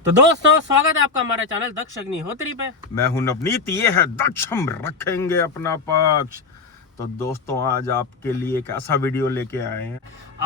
तो दोस्तों स्वागत है आपका हमारे चैनल दक्ष अग्निहोत्री पे। मैं हूं नवनीत, ये है दक्ष, हम रखेंगे अपना पक्ष। तो दोस्तों आज आपके लिए एक ऐसा वीडियो लेके आए हैं।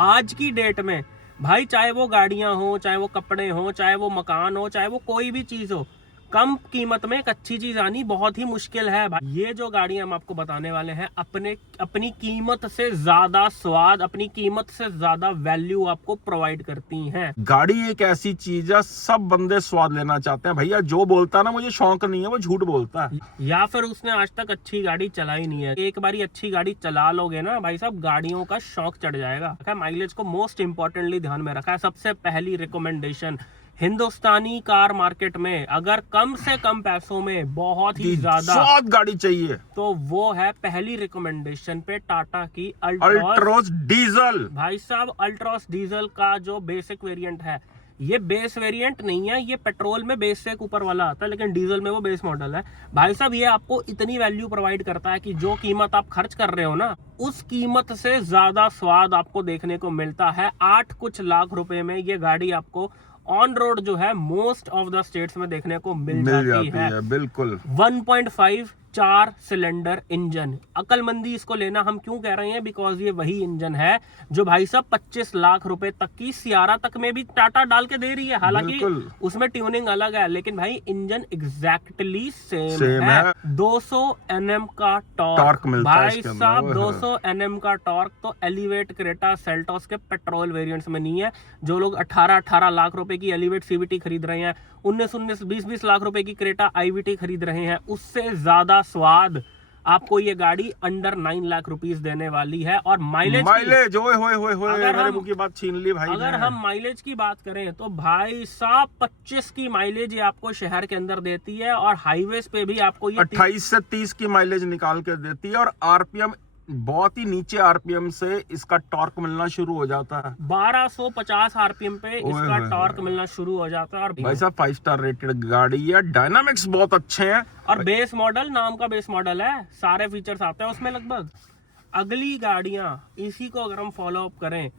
आज की डेट में भाई चाहे वो गाड़ियां हो, चाहे वो कपड़े हो, चाहे वो मकान हो, चाहे वो कोई भी चीज हो, कम कीमत में एक अच्छी चीज आनी बहुत ही मुश्किल है भाई। ये जो गाड़ियां हम आपको बताने वाले हैं अपनी कीमत से ज्यादा स्वाद, अपनी कीमत से ज्यादा वैल्यू आपको प्रोवाइड करती हैं। गाड़ी एक ऐसी चीज है, सब बंदे स्वाद लेना चाहते हैं भैया। जो बोलता है ना मुझे शौक नहीं है, वो झूठ बोलता है, या फिर उसने आज तक अच्छी गाड़ी चलाई नहीं है। एक बारी अच्छी गाड़ी चला लोगे ना भाई साहब, गाड़ियों का शौक चढ़ जाएगा। माइलेज को मोस्ट इंपॉर्टेंटली ध्यान में रखा है। सबसे पहली रिकमेंडेशन, हिंदुस्तानी कार मार्केट में अगर कम से कम पैसों में बहुत ही ज्यादा स्वाद गाड़ी चाहिए तो वो है पहली रिकमेंडेशन पे टाटा की अल्ट्रोज डीजल। भाई साहब अल्ट्रोज डीजल का जो बेसिक वेरिएंट है, ये बेस वेरिएंट नहीं है, ये पेट्रोल में बेस से ऊपर वाला आता है, लेकिन डीजल में वो बेस मॉडल है। भाई साहब ये आपको इतनी वैल्यू प्रोवाइड करता है कि जो कीमत आप खर्च कर रहे हो ना, उस कीमत से ज्यादा स्वाद आपको देखने को मिलता है। 8 कुछ लाख रुपए में ये गाड़ी आपको ऑन रोड जो है मोस्ट ऑफ द स्टेट्स में देखने को मिल जाती है। बिल्कुल 1.5 4 सिलेंडर इंजन। अकलमंदी इसको लेना हम क्यों कह रहे हैं, बिकॉज ये वही इंजन है जो भाई साहब 25 लाख रुपए तक की सियारा तक में भी टाटा डाल के दे रही है। हालांकि उसमें ट्यूनिंग अलग है, लेकिन भाई इंजन एग्जैक्टली सेम है। 200 NM का टॉर्क मिलता है भाई साहब। 200 NM का टॉर्क तो एलिवेट, क्रेटा, सेल्टोस के पेट्रोल वेरिएंट्स में नहीं है। जो लोग 18 लाख रुपए की एलिवेट सीवीटी खरीद रहे हैं, 19 लाख रुपए की क्रेटा IVT खरीद रहे हैं, उससे ज्यादा स्वाद आपको ये गाड़ी अंडर 9 लाख रुपीस देने वाली है। और माइलेज की बात छीन ली भाई। अगर हम माइलेज की बात करें तो भाई साहब 25 की माइलेज ये आपको शहर के अंदर देती है, और हाईवेज पे भी आपको ये 28 से 30 की माइलेज निकाल के देती है। और आरपीएम बहुत ही नीचे आरपीएम से इसका टॉर्क मिलना शुरू हो जाता है। 1250 आरपीएम पे इसका टॉर्क मिलना शुरू हो जाता है। और भाई साहब 5 स्टार रेटेड गाड़ी है, डायनामिक्स बहुत अच्छे हैं, और बेस मॉडल, नाम का बेस मॉडल है, सारे फीचर्स आते हैं उसमें लगभग। अगली गाड़ियां इसी को अगर हम फॉलो अप करें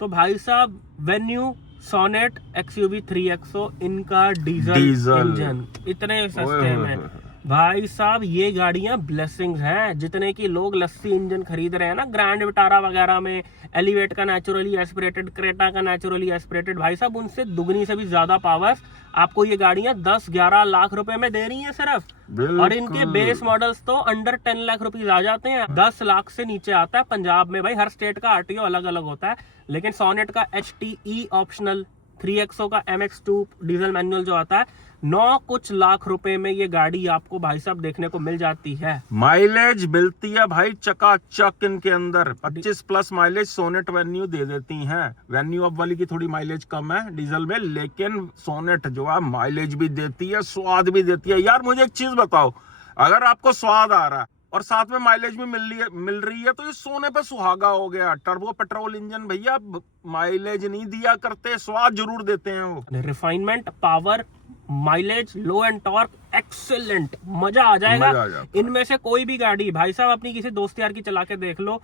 तो भाई साहब वेन्यू, सोनेट, XUV 3XO, इनका डीजल इंजन इतने सस्ते में भाई साहब ये गाड़ियां ब्लेसिंग्स हैं। जितने की लोग लस्सी इंजन खरीद रहे हैं ना ग्रैंड विटारा वगैरह में, एलिवेट का नेचुरली एस्पिरेटेड, क्रेटा का नेचुरली एस्पिरेटेड, भाई साहब उनसे दुगनी से भी ज्यादा पावर आपको ये गाड़ियां 10-11 लाख रुपए में दे रही हैं सिर्फ। और इनके बेस मॉडल्स तो अंडर 10 लाख रुपीज आ जाते हैं। 10 लाख से नीचे आता है पंजाब में। भाई हर स्टेट का RTO अलग अलग होता है, लेकिन सोनेट का HTE ऑप्शनल, 3XO का MX2 डीजल मैनुअल जो आता है, 9 कुछ लाख रुपए में ये गाड़ी आपको भाई साहब देखने को मिल जाती है। माइलेज मिलती है भाई चकाचक इनके अंदर। 25 प्लस माइलेज सोनेट वेन्यू दे देती हैं। वेन्यू अब वाली की थोड़ी माइलेज कम है डीजल में, लेकिन सोनेट जो है माइलेज भी देती है, स्वाद भी देती है। यार मुझे एक चीज बताओ, अगर आपको स्वाद आ रहा है और साथ में माइलेज भी मिल रही है तो ये सोने पे सुहागा हो गया। टर्बो पेट्रोल इंजन भैया माइलेज नहीं दिया करते, स्वाद जरूर देते हैं वो। Refinement, power, mileage, low and torque excellent, मजा आ जाएगा। इनमें से कोई भी गाड़ी भाई साहब अपनी किसी दोस्त यार की चला के देख लो,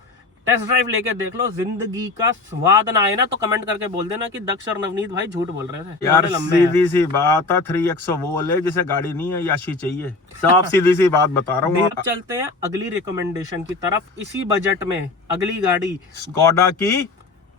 टेस्ट ड्राइव लेके देख लो, जिंदगी का स्वाद ना आए ना तो कमेंट करके बोल देना कि दक्ष और नवनीत भाई झूठ बोल रहे थे। यार सीधी सी बात है, 3XO वो ले जिसे गाड़ी नहीं है, याशी चाहिए। साफ सीधी सी बात बता रहा हूँ। चलते हैं अगली रिकमेंडेशन की तरफ। इसी बजट में अगली गाड़ी स्कोडा की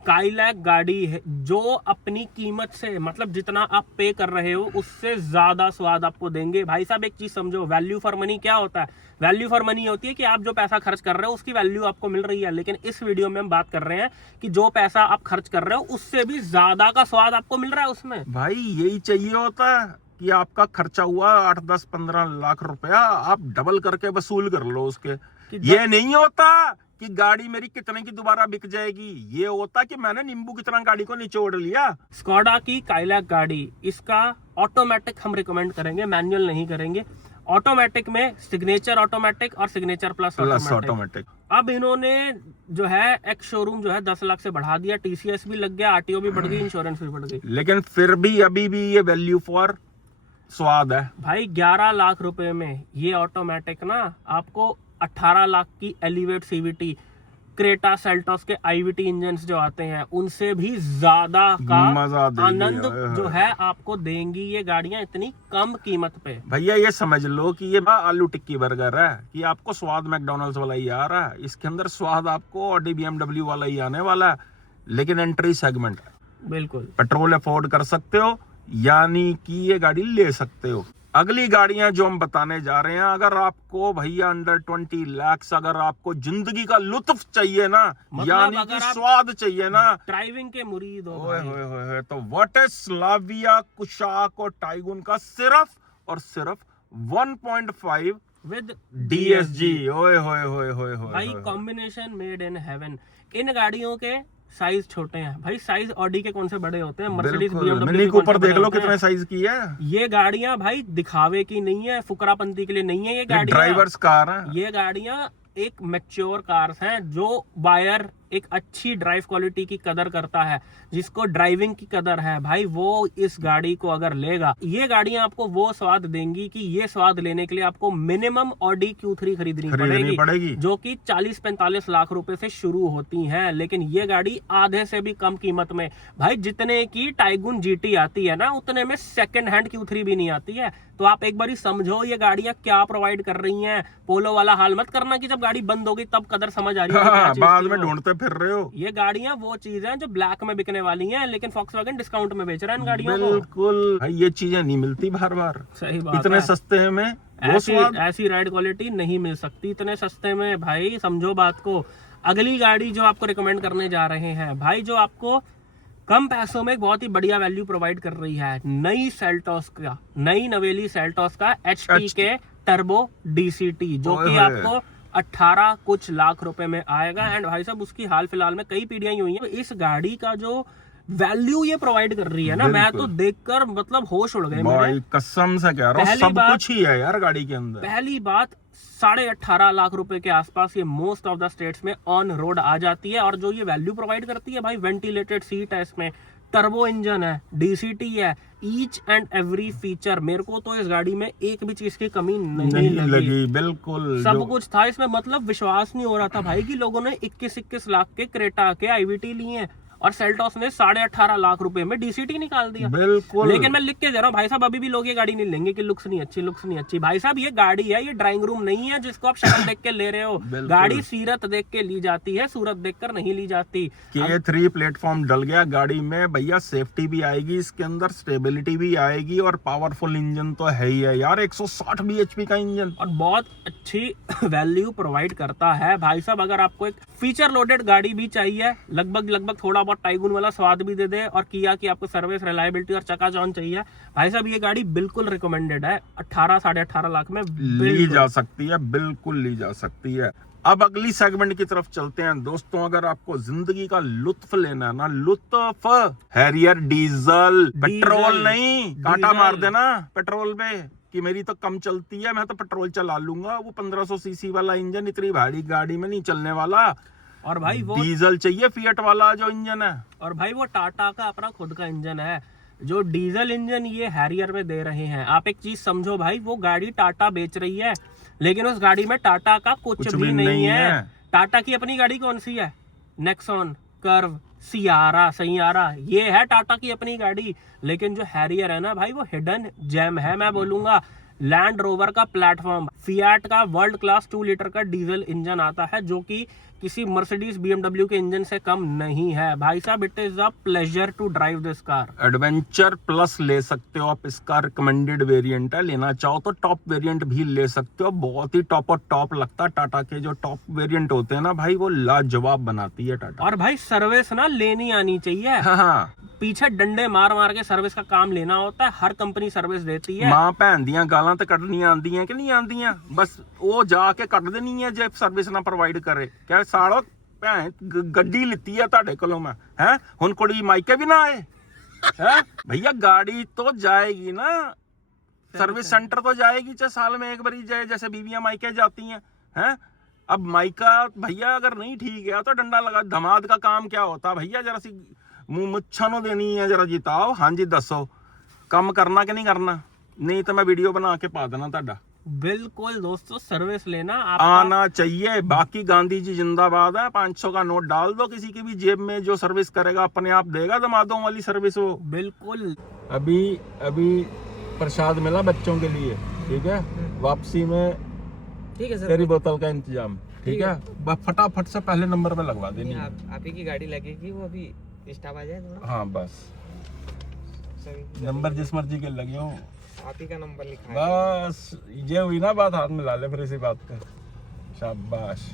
काइलैक गाड़ी है, जो अपनी कीमत से, मतलब जितना आप पे कर रहे हो उससे ज्यादा स्वाद आपको देंगे। भाई साहब एक चीज समझो, वैल्यू फॉर मनी क्या होता है? वैल्यू फॉर मनी होती है कि आप जो पैसा खर्च कर रहे हो उसकी वैल्यू आपको मिल रही है, लेकिन इस वीडियो में हम बात कर रहे हैं कि जो पैसा आप खर्च कर रहे हो उससे भी ज्यादा का स्वाद आपको मिल रहा है उसमें। भाई यही चाहिए होता है कि आपका खर्चा हुआ 8, 10, 15 लाख रुपया, आप डबल करके वसूल कर लो उसके। ये नहीं होता कि गाड़ी मेरी कितने की दोबारा बिक जाएगी, ये होता कि मैंने नींबू कितना गाड़ी को निचोड़ लिया। स्कोडा की काइलैक गाड़ी, इसका ऑटोमेटिक हम रिकमेंड करेंगे, मैनुअल नहीं करेंगे। ऑटोमेटिक में सिग्नेचर ऑटोमेटिक और सिग्नेचर प्लस ऑटोमेटिक। अब इन्होंने जो है एक शोरूम जो है 10 लाख से बढ़ा दिया, TCS भी लग गया, RTO भी बढ़ गई, इंश्योरेंस भी बढ़ गई, लेकिन फिर भी अभी भी ये वैल्यू फॉर स्वाद है भाई। 11 लाख रुपए में ये ऑटोमेटिक ना आपको 18 लाख की एलिवेट CVT, क्रेटा सेल्टोस के IVT इंजन्स जो आते हैं उनसे भी ज्यादा का मजा देगी। आनंद जो है आपको देंगी ये गाड़ियां इतनी कम कीमत पे। भैया ये समझ लो कि ये आलू टिक्की बर्गर है कि आपको स्वाद मैकडोनल्ड्स वाला ही आ रहा है, इसके अंदर स्वाद आपको ऑडी BMW वाला ही आने वाला है, लेकिन एंट्री सेगमेंट है। बिल्कुल पेट्रोल अफोर्ड कर सकते हो यानी कि ये गाड़ी ले सकते हो। अगली गाड़ियां जो हम बताने जा रहे हैं, अगर आपको भैया अंडर 20 लाख, अगर आपको जिंदगी का लुत्फ चाहिए ना, मतलब यानी कि स्वाद चाहिए ना, ड्राइविंग के मुरीद हो ओए होए होए, तो व्हाट इज स्लाविया कुशाक और टाइगुन का सिर्फ और सिर्फ 1.5 विद DSG। ओए होए होए होए होए भाई, कॉम्बिनेशन मेड इन हेवन। इन गाड़ियों के साइज छोटे हैं भाई, साइज ऑडी के कौन से बड़े होते हैं, मर्सिडीज BMW मिनी के कौन कूपर से देख बड़े लो होते हैं। कितने साइज की है। ये गाड़ियां भाई दिखावे की नहीं है, फुकरापंती के लिए नहीं है ये गाड़ियां। ड्राइवर्स कार है। ये गाड़ियां एक मैच्योर कार्स हैं, जो बायर एक अच्छी ड्राइव क्वालिटी की कदर करता है, जिसको ड्राइविंग की कदर है भाई, वो इस गाड़ी को अगर लेगा, ये गाड़ियां आपको वो स्वाद देंगी कि ये स्वाद लेने के लिए आपको मिनिमम ऑडी Q3 खरीदनी पड़ेगी, जो कि 40-45 लाख रुपए से शुरू होती हैं। लेकिन ये गाड़ी आधे से भी कम कीमत में भाई, जितने की टाइगुन GT आती है ना, उतने में सेकंड हैंड Q3 भी नहीं आती है। तो आप एक बार समझो ये गाड़ियां क्या प्रोवाइड कर रही हैं। पोलो वाला हाल मत करना कि जब गाड़ी बंद हो गई तब कदर समझ आ रही है, बाद में ढूंढते फिर रहे हो। ये गाड़ियां वो चीज है जो ब्लैक में बिकने वाली हैं, लेकिन Volkswagen डिस्काउंट में बेच रहा है इन गाड़ियों को। बिल्कुल भाई, ये चीजें नहीं मिलती बार बार। सही बात इतने है। सस्ते में ऐसी राइड क्वालिटी नहीं मिल सकती इतने सस्ते में भाई, समझो बात को। अगली गाड़ी जो आपको रिकमेंड करने जा रहे हैं भाई, जो आपको कम पैसों में एक बहुत ही बढ़िया वैल्यू प्रोवाइड कर रही है, नई नवेली सेल्टोस का HT के टर्बो DCT, जो कि आपको 18 कुछ लाख रुपए में आएगा। एंड भाई साहब, उसकी हाल फिलहाल में कई पीढ़ियां हुई हैं। तो इस गाड़ी का जो वैल्यू ये प्रोवाइड कर रही है ना, मैं तो देखकर मतलब होश उड़ गए मेरे। कसम से कह रहा हूं, सब कुछ ही है यार गाड़ी के अंदर। पहली बात, 18.5 लाख रुपए के आसपास ये मोस्ट ऑफ द स्टेट्स में ऑन रोड आ जाती है। और जो ये वैल्यू प्रोवाइड करती है भाई, वेंटिलेटेड सीट है इसमें, टर्बो इंजन है, DCT है, ईच एंड एवरी फीचर। मेरे को तो इस गाड़ी में एक भी चीज की कमी नहीं लगी। बिल्कुल सब कुछ था इसमें, मतलब विश्वास नहीं हो रहा था भाई कि लोगों ने 21 लाख के क्रेटा के IVT लिए हैं और सेल्टोस ने 18.5 लाख रुपए में DCT निकाल दिया। बिल्कुल। लेकिन मैं लिख के दे रहा हूँ भाई साहब, अभी भी लोग ये गाड़ी नहीं लेंगे कि लुक्स नहीं अच्छी। भाई साहब, ये गाड़ी है, ये ड्राइंग रूम नहीं है जिसको आप शक्ल देख के ले रहे हो। गाड़ी सीरत देख के ली जाती है, सूरत देखकर नहीं ली जाती। K3 प्लेटफॉर्म डल गया गाड़ी में भैया, सेफ्टी भी आएगी इसके अंदर, स्टेबिलिटी भी आएगी, और पावरफुल इंजन तो है ही है यार, 160 bhp का इंजन, और बहुत अच्छी वैल्यू प्रोवाइड करता है भाई साहब। अगर आपको एक फीचर लोडेड गाड़ी भी चाहिए, लगभग थोड़ा बहुत टाइगुन वाला स्वाद भी दे दे, और किया कि आपको सर्विस, रिलायबिलिटी और चकाचौंध चाहिए, भाई साहब ये गाड़ी बिल्कुल रिकमेंडेड है। 18-18.5 लाख में ली जा सकती है, बिल्कुल ली जा सकती है। अब अगली सेगमेंट की तरफ चलते हैं दोस्तों। अगर आपको जिंदगी का लुत्फ लेना है ना, लुत्फ, हैरियर डीजल, पेट्रोल नहीं, कांटा मार देना पेट्रोल पे कि मेरी तो कम चलती है, मैं तो पेट्रोल चला लूंगा, वो 1500 सीसी वाला इंजन इतनी भारी गाड़ी में नहीं चलने वाला। और भाई वो डीजल चाहिए, फिएट वाला जो इंजन है। और भाई वो टाटा का अपना खुद का इंजन है, जो डीजल इंजन ये हैरियर में दे रहे हैं। आप एक चीज समझो भाई, वो गाड़ी टाटा बेच रही है, लेकिन उस गाड़ी में टाटा का कुछ भी नहीं है। टाटा की अपनी गाड़ी कौन सी है? नेक्सॉन, कर्व, सियारा, ये है टाटा की अपनी गाड़ी। लेकिन जो हैरियर है ना भाई, वो हिडन जेम है, मैं बोलूंगा। लैंड रोवर का प्लेटफॉर्म, फियाट का वर्ल्ड क्लास 2 लीटर का डीजल इंजन आता है, जो कि किसी मर्सिडीज BMW के इंजन से कम नहीं है भाई साहब। It is a pleasure to drive this car. Adventure plus ले सकते हो आप, इसका रिकमेंडेड वेरिएंट है। लेना चाहो तो टॉप वेरिएंट भी ले सकते हो, बहुत ही टॉप और टॉप लगता है। टाटा के जो टॉप वेरिएंट होते हैं ना भाई, वो लाजवाब बनाती है टाटा। और भाई सर्विस ना लेनी आनी चाहिए। हाँ, पीछे डंडे मार के सर्विस का काम लेना होता है, हर कंपनी सर्विस देती है। मां भैन दियां गालां ते कड्डनियां आंदियां कि नहीं आंदियां, बस वो जाके कट देनी है जे सर्विस ना प्रोवाइड करे। क्या साड़ो भैन गड्डी लित्ती है तुहाडे कोलों मैं, हैं हुण कुड़ी मायके भी ना आए हैं भैया, गाड़ी तो जाएगी ना, सर्विस सेंटर तो जाएगी, चाहे साल में एक बारी जाए, जैसे बीवियां मायके जाती हैं। अब मायका भैया अगर नहीं ठीक है तो डंडा लगा। धमाद का काम क्या होता भैया, जरा सी मुंह मुच्छा नो देनी है, जरा जिताओ। हाँ जी दसो, काम करना कि नहीं करना, नहीं तो मैं वीडियो बना के पा देना तुहाडा। बिल्कुल दोस्तों, सर्विस लेना आपका आना चाहिए। बाकी गांधी जी जिंदाबाद है। 500 का नोट डाल दो किसी की भी जेब में, जो सर्विस करेगा अपने आप देगा दमादों वाली सर्विस वो। बिल्कुल। अभी अभी प्रसाद मिला बच्चों के लिए, ठीक है, वापसी में ठीक है सर, तेरी बोतल का इंतजाम, ठीक है, बस फटाफट से पहले नंबर पे लगवा देनी है। आप ही की गाड़ी लगेगी, वो अभी स्टॉप आ जाए थोड़ा। हाँ बस सर, नंबर जिस मर्जी के लगे हो, आप ही का नंबर लिखा है। बस ये हुई ना बात, हाथ मिला ले फिर इसी बात पे। शाबाश।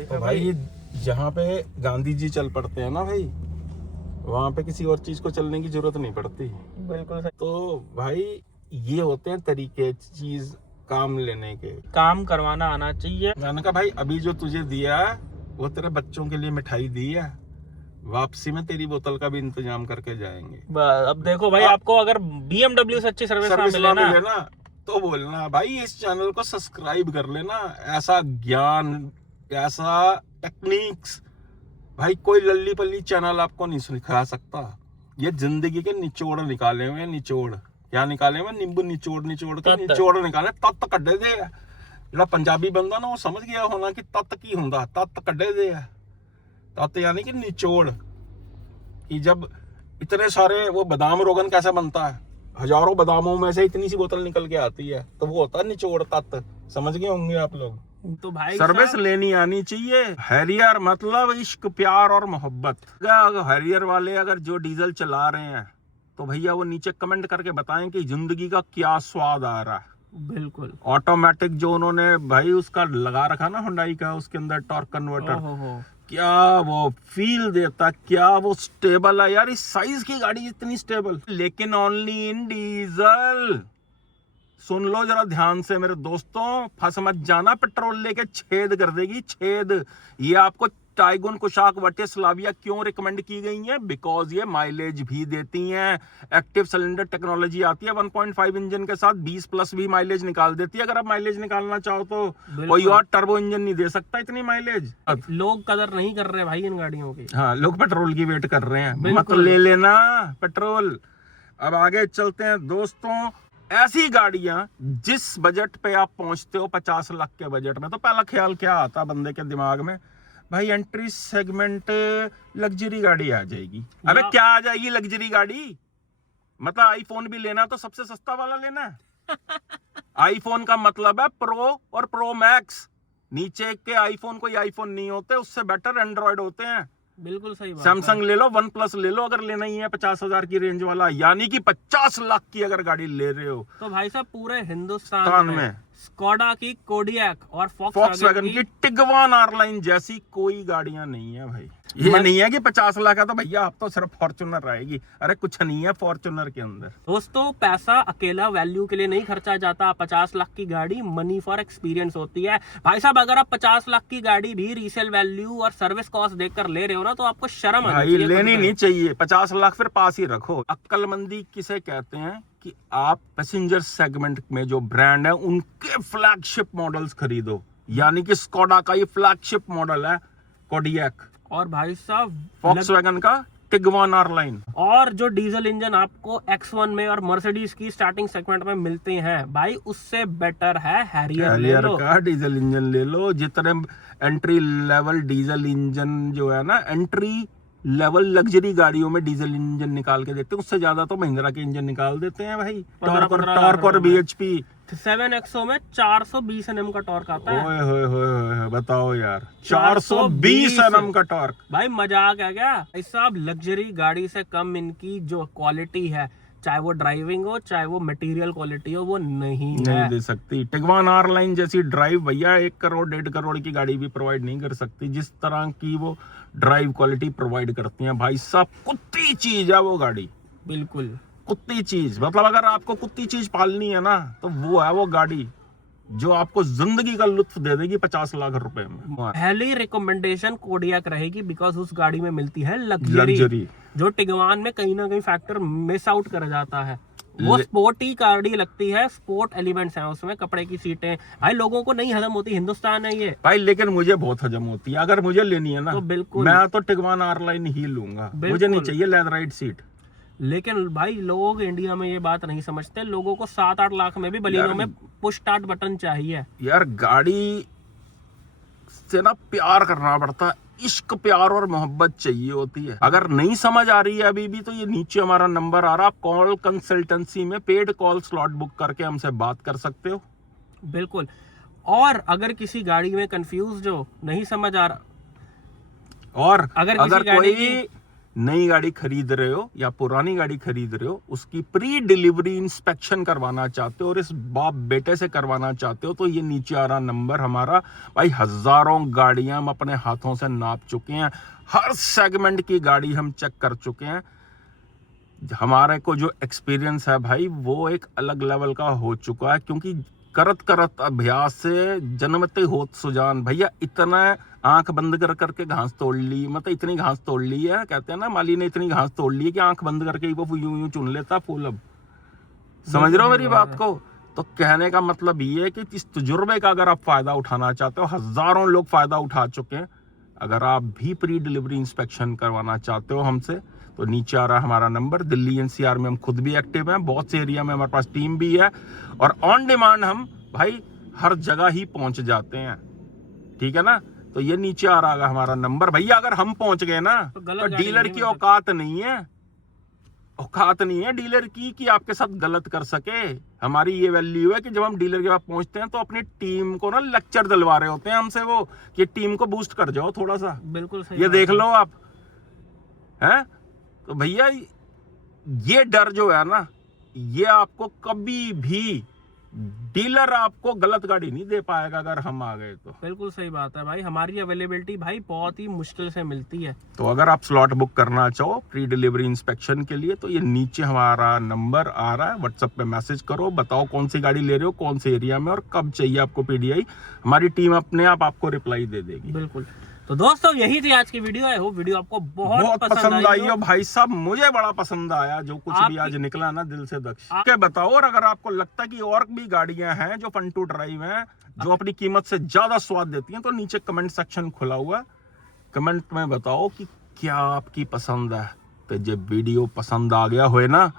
तो भाई जहाँ पे गांधी जी चल पड़ते हैं ना भाई, वहाँ पे किसी और चीज को चलने की जरूरत नहीं पड़ती। बिल्कुल सही। तो भाई ये होते हैं तरीके चीज काम लेने के। काम करवाना आना चाहिए। मैंने कहा भाई अभी जो तुझे दिया है वो तेरे बच्चों के लिए मिठाई दी है, वापसी में तेरी बोतल का भी इंतजाम करके जाएंगे। अब देखो भाई, आपको अगर BMW से अच्छी सर्विस ना मिले ना, तो बोलना भाई इस चैनल को सब्सक्राइब कर लेना। ऐसा ज्ञान, ऐसा टेक्निक्स भाई कोई लल्ली पल्ली चैनल आपको नहीं सिखा सकता। ये जिंदगी के निचोड़ निकाले हुए, निचोड़ क्या निकाले हुए, नींबू निचोड़ निचोड़ के निचोड़ निकाले, तत्त कड्डे दे। ਜਿਹੜਾ पंजाबी बंदा ना वो समझ गया होना कि तत्त की हुंदा, तत्त कड्डे दे है। तत्त यानी कि निचोड़, कि जब इतने सारे वो बादाम रोगन कैसे बनता है, हजारों बादामों में से इतनी सी बोतल निकल के आती है, तो वो होता है निचोड़ तत्त। समझ गए होंगे आप लोग। तो भाई सर्विस लेनी आनी चाहिए। हैरियर मतलब इश्क, प्यार और मोहब्बत। हैरियर वाले अगर जो डीजल चला रहे हैं तो भैया वो नीचे कमेंट करके बताएं कि जिंदगी का क्या स्वाद आ रहा है। बिल्कुल। ऑटोमेटिक जो उन्होंने भाई उसका लगा रखा ना हुंडई का, उसके अंदर टॉर्क कन्वर्टर, क्या वो फील देता, क्या वो स्टेबल है यार। इस साइज की गाड़ी इतनी स्टेबल, लेकिन ओनली इन डीजल। सुन लो जरा ध्यान से मेरे दोस्तों, फंस मत जाना, पेट्रोल लेके छेद कर देगी, छेद। ये आपको टाइगुन, कुशाक, वटे, स्लाविया क्यों रिकमेंड की गई है? बिकॉज ये माइलेज भी देती हैं। एक्टिव सिलेंडर टेक्नोलॉजी आती है 1.5 इंजन के साथ, 20+ भी माइलेज निकाल देती है। अगर आप माइलेज निकालना चाहो तो कोई और टर्बो इंजन नहीं दे सकता इतनी माइलेज। लोग कदर नहीं कर रहे भाई इन गाड़ियों की। हाँ, लोग पेट्रोल की वेट कर रहे हैं, मत ले लेना पेट्रोल। अब आगे चलते हैं दोस्तों। ऐसी गाड़ियां जिस बजट पे आप पहुंचते हो, 50 लाख के बजट में, तो पहला ख्याल क्या आता बंदे के दिमाग में? भाई एंट्री सेगमेंट लग्जरी गाड़ी आ जाएगी। अबे क्या आ जाएगी लग्जरी गाड़ी? मतलब आईफोन भी लेना तो सबसे सस्ता वाला लेना है। आईफोन का मतलब है प्रो और प्रो मैक्स। नीचे के आईफोन कोई आईफोन नहीं होते, उससे बेटर एंड्रॉइड होते हैं। बिल्कुल सही बात। सैमसंग ले लो, OnePlus ले लो, अगर लेना ही है 50,000 की रेंज वाला, यानी कि 50 लाख की अगर गाड़ी ले रहे हो। तो भाई साहब पूरे हिंदुस्तान में स्कोडा की कोडियक और फॉक्सवैगन की टिगवान आरलाइन जैसी कोई गाड़ियां नहीं है भाई। ये नहीं है कि 50 लाख है तो भैया आप तो सिर्फ फॉर्च्यूनर आएगी। अरे कुछ नहीं है फॉर्च्यूनर के अंदर। दोस्तों पैसा अकेला वैल्यू के लिए नहीं खर्चा जाता। 50 लाख की गाड़ी मनी फॉर एक्सपीरियंस होती है भाई साहब। अगर आप 50 लाख की गाड़ी भी रीसेल वैल्यू और सर्विस कॉस्ट देखकर ले रहे हो ना, तो आपको शर्म आनी चाहिए। लेनी नहीं चाहिए। 50 लाख फिर पास ही रखो। अक्लमंदी किसे कहते हैं? कि आप पैसेंजर सेगमेंट में जो ब्रांड है उनके फ्लैगशिप मॉडल्स खरीदो, यानी कि स्कोडा का ये फ्लैगशिप मॉडल है कोडियक, और भाई साहब फॉक्सवैगन का टिगवान आरलाइन। और जो डीजल इंजन आपको X1 में और मर्सिडीज की स्टार्टिंग सेगमेंट में मिलते हैं भाई, उससे बेटर है हैरियर का डीजल इंजन ले लो। जितने एंट्री लेवल डीजल इंजन जो है ना, एंट्री लेवल लग्जरी गाड़ियों में डीजल इंजन निकाल के देते हैं, उससे ज्यादा तो महिंद्रा के इंजन निकाल देते हैं भाई। टॉर्क और BHP 7XO में 420 Nm का टॉर्क आता है। ओए होए होए, बताओ यार, 420 Nm का टॉर्क। भाई मजाक है क्या? साहब लग्जरी गाड़ी से कम इनकी जो क्वालिटी है, चाहे वो ड्राइविंग हो चाहे वो मटेरियल क्वालिटी हो, वो नहीं दे सकती। टिगवान आरलाइन जैसी ड्राइव भैया 1 करोड़ 1.5 करोड़ की गाड़ी भी प्रोवाइड नहीं कर सकती, जिस तरह की वो ड्राइव क्वालिटी प्रोवाइड करती हैं भाई साहब। कुत्ती चीज है वो गाड़ी, बिल्कुल कुत्ती चीज। मतलब अगर आपको कुत्ती चीज पालनी है ना, तो वो है वो गाड़ी जो आपको जिंदगी का लुत्फ दे देगी 50 लाख रुपए में। पहली रिकमेंडेशन कोडियक रहेगी, बिकॉज उस गाड़ी में मिलती है लग्जरी, जो टिगवान में कहीं ना कहीं फैक्टर मिस आउट कर जाता है। वो स्पोर्टी गाड़ी लगती है, स्पोर्ट एलिमेंट्स हैं उसमें, कपड़े की सीटें भाई लोगों को नहीं हजम होती। हिंदुस्तान है ये भाई, लेकिन मुझे बहुत हजम होती है। अगर मुझे लेनी है ना, तो बिल्कुल मैं तो टिगवान आरलाइन ही लूंगा। मुझे नहीं चाहिए लेदराइट सीट। लेकिन भाई लोग इंडिया में ये बात नहीं समझते, लोगों को 7-8 लाख में भी बलिनो में पुश स्टार्ट बटन चाहिए। यार गाड़ी से ना प्यार करना पड़ता है, इश्क प्यार और मोहब्बत चाहिए होती है। अगर नहीं समझ आ रही है अभी भी तो ये नीचे हमारा नंबर आ रहा है, आप कॉल कंसल्टेंसी में पेड कॉल स्लॉट बुक करके हमसे बात कर सकते हो। बिल्कुल। और अगर किसी गाड़ी में कंफ्यूज हो, नहीं समझ आ रहा, और अगर अगर किसी गाड़ी कोई नई गाड़ी खरीद रहे हो या पुरानी गाड़ी खरीद रहे हो, उसकी प्री डिलीवरी इंस्पेक्शन करवाना चाहते हो और इस बाप बेटे से करवाना चाहते हो, तो ये नीचे आ रहा नंबर हमारा। भाई हजारों गाड़ियां हम अपने हाथों से नाप चुके हैं, हर सेगमेंट की गाड़ी हम चेक कर चुके हैं। हमारे को जो एक्सपीरियंस है भाई वो एक अलग लेवल का हो चुका है, क्योंकि करत करत अभ्यास से जन्मते होत सुजान। भैया इतना आंख बंद कर करके घास तोड़ ली, मतलब इतनी घास तोड़ ली है, कहते हैं ना माली ने इतनी घास तोड़ ली है कि आंख बंद करके ही वो यूं यूं चुन लेता फूल। अब समझ रहे हो मेरी बात को? तो कहने का मतलब ये है कि इस तजुर्बे का अगर आप फायदा उठाना चाहते हो, हजारों लोग फायदा उठा चुके हैं। अगर आप भी प्री डिलीवरी इंस्पेक्शन करवाना चाहते हो हमसे, तो नीचे आ रहा हमारा नंबर। दिल्ली एनसीआर में हम खुद भी एक्टिव हैं, बहुत से एरिया में हमारे पास टीम भी है, और ऑन डिमांड हम भाई हर जगह ही पहुंच जाते हैं। ठीक है ना? तो ये नीचे आ रहा है हमारा नंबर। भैया अगर हम पहुंच गए ना तो डीलर की औकात नहीं है, औकात नहीं है डीलर की कि आपके साथ गलत कर सके। हमारी ये वैल्यू है कि जब हम डीलर के पास पहुंचते हैं तो अपनी टीम को ना लेक्चर दिलवा रहे होते हैं हमसे वो, कि टीम को बूस्ट कर जाओ थोड़ा सा। बिल्कुल सही ये बात देख है। लो आप, हैं? तो भैया ये डर जो है ना, ये आपको कभी भी डीलर आपको गलत गाड़ी नहीं दे पाएगा अगर हम आ गए तो। बिल्कुल सही बात है भाई, हमारी अवेलेबिलिटी भाई बहुत ही मुश्किल से मिलती है। तो अगर आप स्लॉट बुक करना चाहो प्री डिलीवरी इंस्पेक्शन के लिए, तो ये नीचे हमारा नंबर आ रहा है, व्हाट्सएप पे मैसेज करो, बताओ कौन सी गाड़ी ले रहे हो, कौन से एरिया में और कब चाहिए आपको पीडीआई। हमारी टीम अपने आप आपको रिप्लाई दे देगी। बिल्कुल। तो दोस्तों यही थी आज की वीडियो। आई होप वीडियो आपको बहुत पसंद आई हो भाई साहब, मुझे बड़ा पसंद आया जो कुछ भी आज निकला ना, दिल से दक्ष के बताओ। और अगर आपको लगता है कि और भी गाड़ियां हैं जो फन टू ड्राइव हैं, जो अपनी कीमत से ज्यादा स्वाद देती हैं, तो नीचे कमेंट सेक्शन खुला हुआ है, कमेंट में बताओ कि क्या आपकी पसंद है। तो जब वीडियो पसंद आ गया होए ना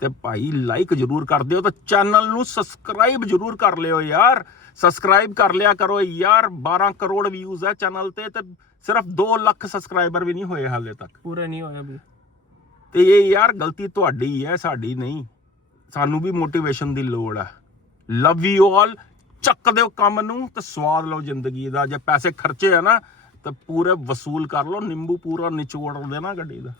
ते भाई लाइक जरूर कर दियो, तो चैनल नू सब्सक्राइब जरूर कर लियो यार। सब्सक्राइब कर लिया करो यार, 12 करोड़ व्यूज है चैनल ते सिर्फ 2 लाख सब्सक्राइबर भी नहीं होए हाले तक, पूरे नहीं होए अभी। ਤੇ ਇਹ ਯਾਰ ਗਲਤੀ ਤੁਹਾਡੀ ਹੈ, ਸਾਡੀ ਨਹੀਂ। ਸਾਨੂੰ ਵੀ ਮੋਟੀਵੇਸ਼ਨ ਦੀ ਲੋੜ ਹੈ। Love you all. ਚੱਕ ਦਿਓ ਕੰਮ ਨੂੰ ਤੇ ਸਵਾਦ ਲਓ ਜ਼ਿੰਦਗੀ ਦਾ। ਜੇ ਪੈਸੇ ਖਰਚੇ ਆ ਨਾ ਤਾਂ ਪੂਰੇ ਵਸੂਲ ਕਰ ਲਓ, ਨਿੰਬੂ ਪੂਰਾ ਨਿਚੋੜ ਦੇਣਾ ਗੱਡੀ ਦਾ।